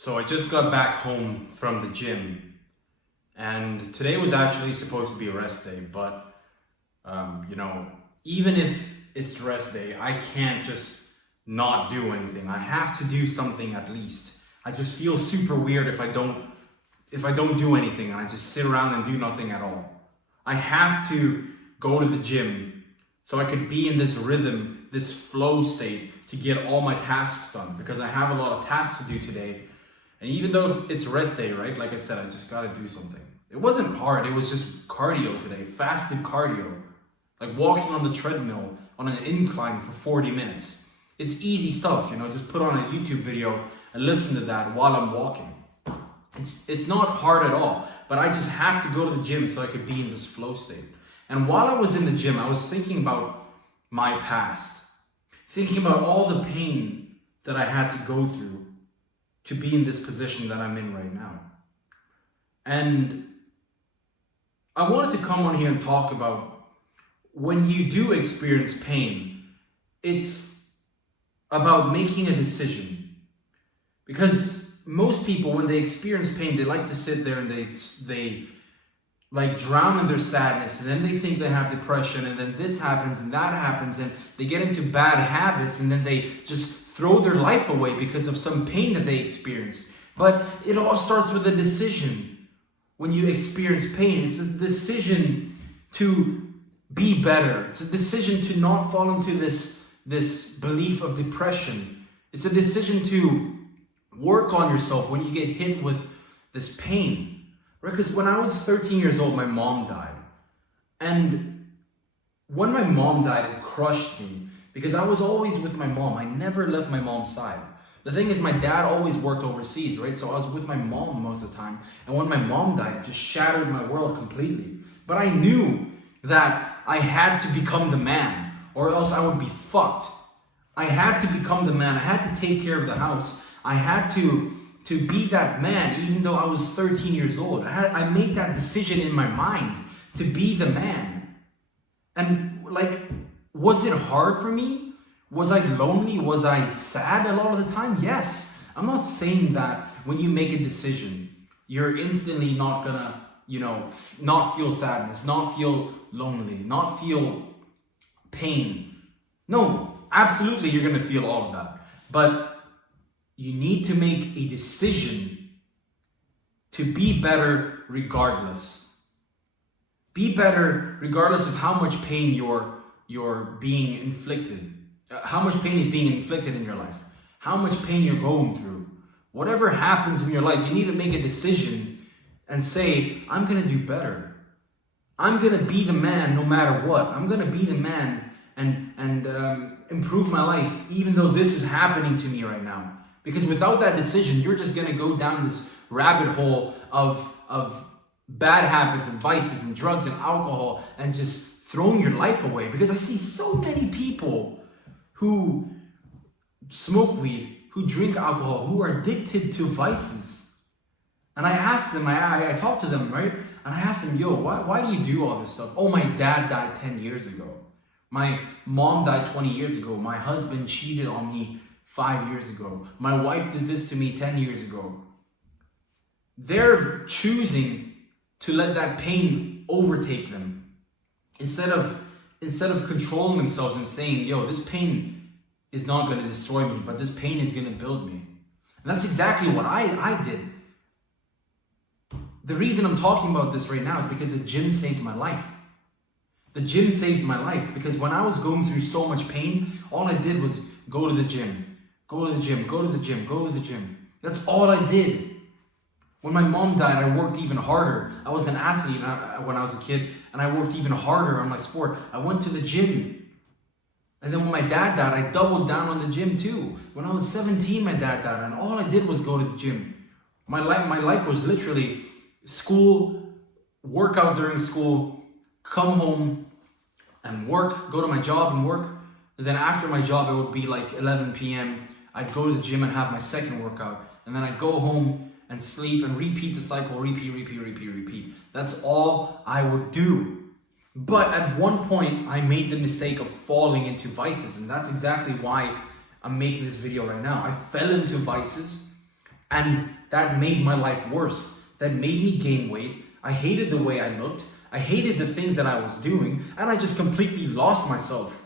So I just got back home from the gym, and today was actually supposed to be a rest day, but even if it's rest day, I can't just not do anything. I have to do something at least. I just feel super weird if I don't do anything and I just sit around and do nothing at all. I have to go to the gym so I could be in this rhythm, this flow state to get all my tasks done, because I have a lot of tasks to do today. And even though it's rest day, right? Like I said, I just gotta do something. It wasn't hard, it was just cardio today, fasted cardio. Like walking on the treadmill on an incline for 40 minutes. It's easy stuff, just put on a YouTube video and listen to that while I'm walking. It's not hard at all, but I just have to go to the gym so I could be in this flow state. And while I was in the gym, I was thinking about my past, thinking about all the pain that I had to go through to be in this position that I'm in right now. And I wanted to come on here and talk about when you do experience pain, it's about making a decision. Because most people, when they experience pain, they like to sit there and they like drown in their sadness, and then they think they have depression, and then this happens and that happens, and they get into bad habits, and then they just throw their life away because of some pain that they experienced. But it all starts with a decision. When you experience pain, it's a decision to be better. It's a decision to not fall into this belief of depression. It's a decision to work on yourself when you get hit with this pain. Right? Because when I was 13 years old, my mom died. And when my mom died, it crushed me. Because I was always with my mom. I never left my mom's side. The thing is, my dad always worked overseas, right? So I was with my mom most of the time. And when my mom died, it just shattered my world completely. But I knew that I had to become the man, or else I would be fucked. I had to become the man. I had to take care of the house. I had to be that man, even though I was 13 years old. I made that decision in my mind to be the man. And was it hard for me? Was I lonely? Was I sad a lot of the time? Yes. I'm not saying that when you make a decision, you're instantly not gonna, not feel sadness, not feel lonely, not feel pain. No, absolutely you're gonna feel all of that. But you need to make a decision to be better regardless. Be better regardless of how much pain you're being inflicted. How much pain is being inflicted in your life. How much pain you're going through. Whatever happens in your life, you need to make a decision and say, I'm going to do better. I'm going to be the man no matter what. I'm going to be the man and improve my life even though this is happening to me right now. Because without that decision, you're just going to go down this rabbit hole of bad habits and vices and drugs and alcohol and just throwing your life away. Because I see so many people who smoke weed, who drink alcohol, who are addicted to vices. And I asked them, I talked to them, right? And I asked them, yo, why do you do all this stuff? Oh, my dad died 10 years ago. My mom died 20 years ago. My husband cheated on me 5 years ago. My wife did this to me 10 years ago. They're choosing to let that pain overtake them instead of controlling themselves and saying, yo, this pain is not going to destroy me, but this pain is going to build me. And that's exactly what I did. The reason I'm talking about this right now is because the gym saved my life. The gym saved my life because when I was going through so much pain, all I did was go to the gym, go to the gym, go to the gym, go to the gym. That's all I did. When my mom died, I worked even harder. I was an athlete when I was a kid, and I worked even harder on my sport. I went to the gym. And then when my dad died, I doubled down on the gym too. When I was 17, my dad died, and all I did was go to the gym. My life was literally school, workout during school, come home and work, go to my job and work. And then after my job, it would be like 11 p.m. I'd go to the gym and have my second workout. And then I'd go home and sleep and repeat the cycle, repeat. That's all I would do. But at one point, I made the mistake of falling into vices, and that's exactly why I'm making this video right now. I fell into vices, And that made my life worse. That made me gain weight. I hated the way I looked. I hated the things that I was doing. And I just completely lost myself.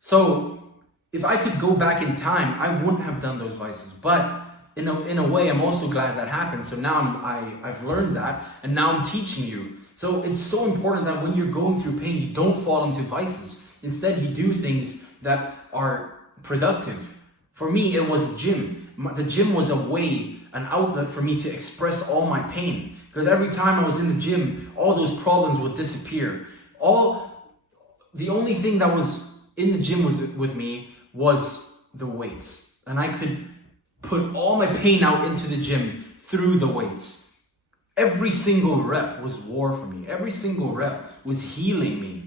So if I could go back in time, I wouldn't have done those vices. But in a way, I'm also glad that happened. So now I've learned that. And now I'm teaching you. So it's so important that when you're going through pain, you don't fall into vices. Instead, you do things that are productive. For me, it was gym. The gym was a way, an outlet for me to express all my pain. Because every time I was in the gym, all those problems would disappear. The only thing that was in the gym with me was the weights. And I could put all my pain out into the gym through the weights. Every single rep was war for me. Every single rep was healing me,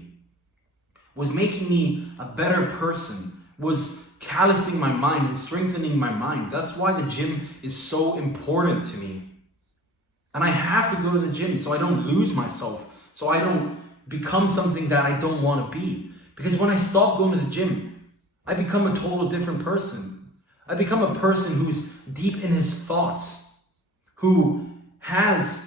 was making me a better person, was callousing my mind and strengthening my mind. That's why the gym is so important to me. And I have to go to the gym so I don't lose myself, so I don't become something that I don't want to be. Because when I stop going to the gym, I become a total different person. I become a person who's deep in his thoughts, who has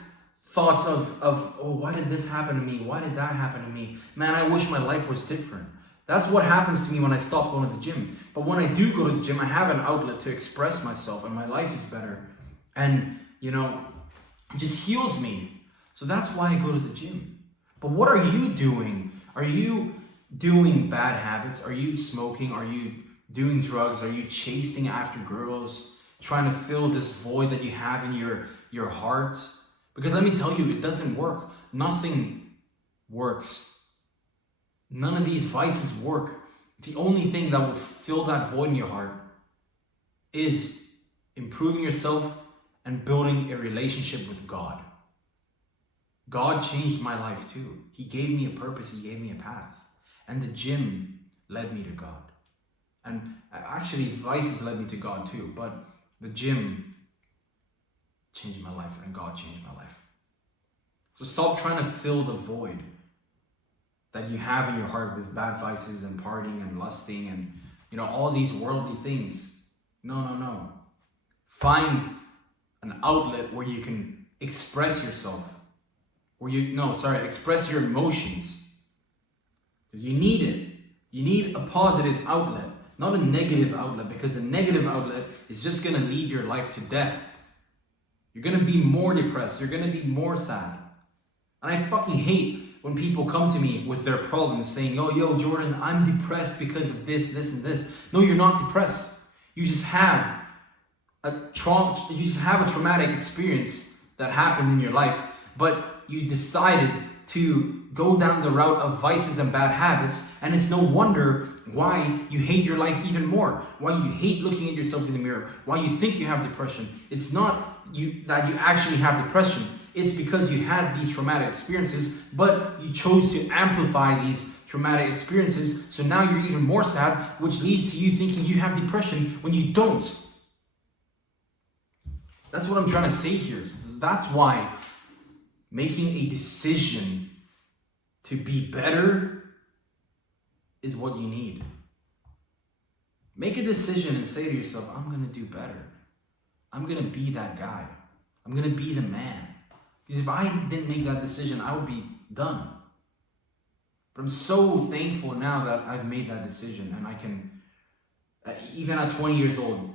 thoughts of oh, why did this happen to me? Why did that happen to me? Man, I wish my life was different. That's what happens to me when I stop going to the gym. But when I do go to the gym, I have an outlet to express myself and my life is better. And, it just heals me. So that's why I go to the gym. But what are you doing? Are you doing bad habits? Are you smoking? Are you doing drugs? Are you chasing after girls? Trying to fill this void that you have in your heart? Because let me tell you, it doesn't work. Nothing works. None of these vices work. The only thing that will fill that void in your heart is improving yourself and building a relationship with God. God changed my life too. He gave me a purpose. He gave me a path. And the gym led me to God. And actually, vices led me to God too. But the gym changed my life and God changed my life. So stop trying to fill the void that you have in your heart with bad vices and partying and lusting and all these worldly things. No. Find an outlet where you can express yourself. Express your emotions. Because you need it. You need a positive outlet, not a negative outlet, because a negative outlet is just going to lead your life to death. You're going to be more depressed. You're going to be more sad. And I fucking hate when people come to me with their problems saying, yo, Jordan, I'm depressed because of this, and this. No, you're not depressed. You just have a traumatic experience that happened in your life, but you decided to go down the route of vices and bad habits, and it's no wonder why you hate your life even more, why you hate looking at yourself in the mirror, why you think you have depression. It's not that you actually have depression. It's because you had these traumatic experiences, but you chose to amplify these traumatic experiences, so now you're even more sad, which leads to you thinking you have depression when you don't. That's what I'm trying to say here. That's why making a decision to be better is what you need. Make a decision and say to yourself, I'm going to do better. I'm going to be that guy. I'm going to be the man. Because if I didn't make that decision, I would be done. But I'm so thankful now that I've made that decision, and I can, even at 20 years old,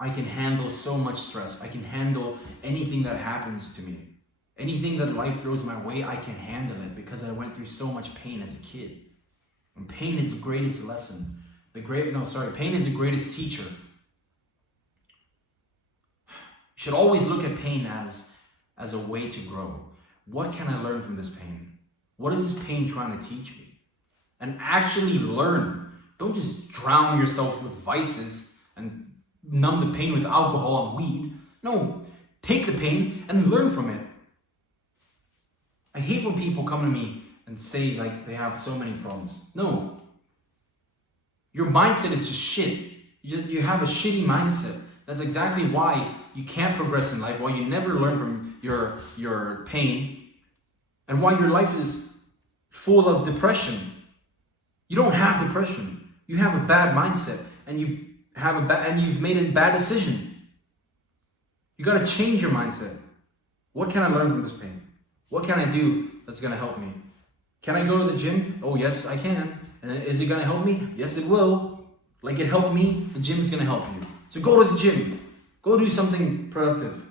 I can handle so much stress. I can handle anything that happens to me. Anything that life throws my way, I can handle it because I went through so much pain as a kid. And pain is the greatest lesson. Pain is the greatest teacher. You should always look at pain as a way to grow. What can I learn from this pain? What is this pain trying to teach me? And actually learn. Don't just drown yourself with vices and numb the pain with alcohol and weed. No, take the pain and learn from it. I hate when people come to me and say like they have so many problems. No. Your mindset is just shit. You have a shitty mindset. That's exactly why you can't progress in life, why you never learn from your pain, and why your life is full of depression. You don't have depression. You have a bad mindset, and you and you've made a bad decision. You gotta change your mindset. What can I learn from this pain? What can I do that's gonna help me? Can I go to the gym? Oh yes, I can. And is it gonna help me? Yes, it will. Like it helped me, the gym's gonna help you. So go to the gym. Go do something productive.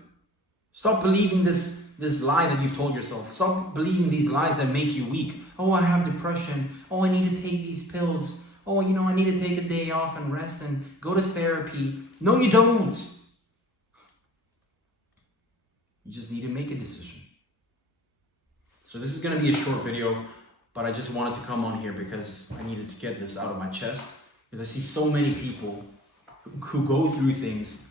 Stop believing this lie that you've told yourself. Stop believing these lies that make you weak. Oh, I have depression. Oh, I need to take these pills. Oh, I need to take a day off and rest and go to therapy. No, you don't. You just need to make a decision. So this is going to be a short video, but I just wanted to come on here because I needed to get this out of my chest. Because I see so many people who go through things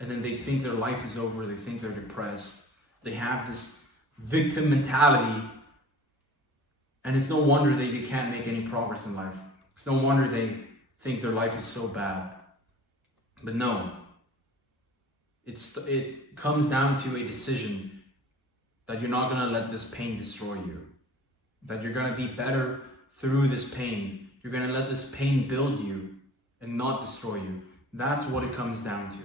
and then they think their life is over. They think they're depressed. They have this victim mentality. And it's no wonder they can't make any progress in life. It's no wonder they think their life is so bad. But no. It comes down to a decision that you're not going to let this pain destroy you. That you're going to be better through this pain. You're going to let this pain build you and not destroy you. That's what it comes down to.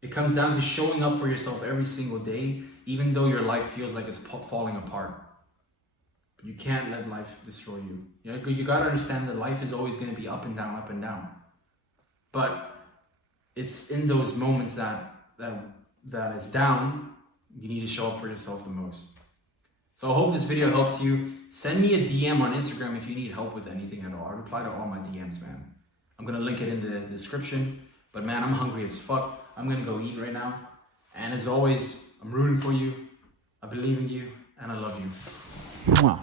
It comes down to showing up for yourself every single day, even though your life feels like it's falling apart. But you can't let life destroy you. You got to understand that life is always going to be up and down, up and down. But it's in those moments that is down, you need to show up for yourself the most. So I hope this video helps you. Send me a DM on Instagram if you need help with anything at all. I reply to all my DMs, man. I'm going to link it in the description. But man, I'm hungry as fuck. I'm going to go eat right now. And as always, I'm rooting for you. I believe in you. And I love you. Mwah.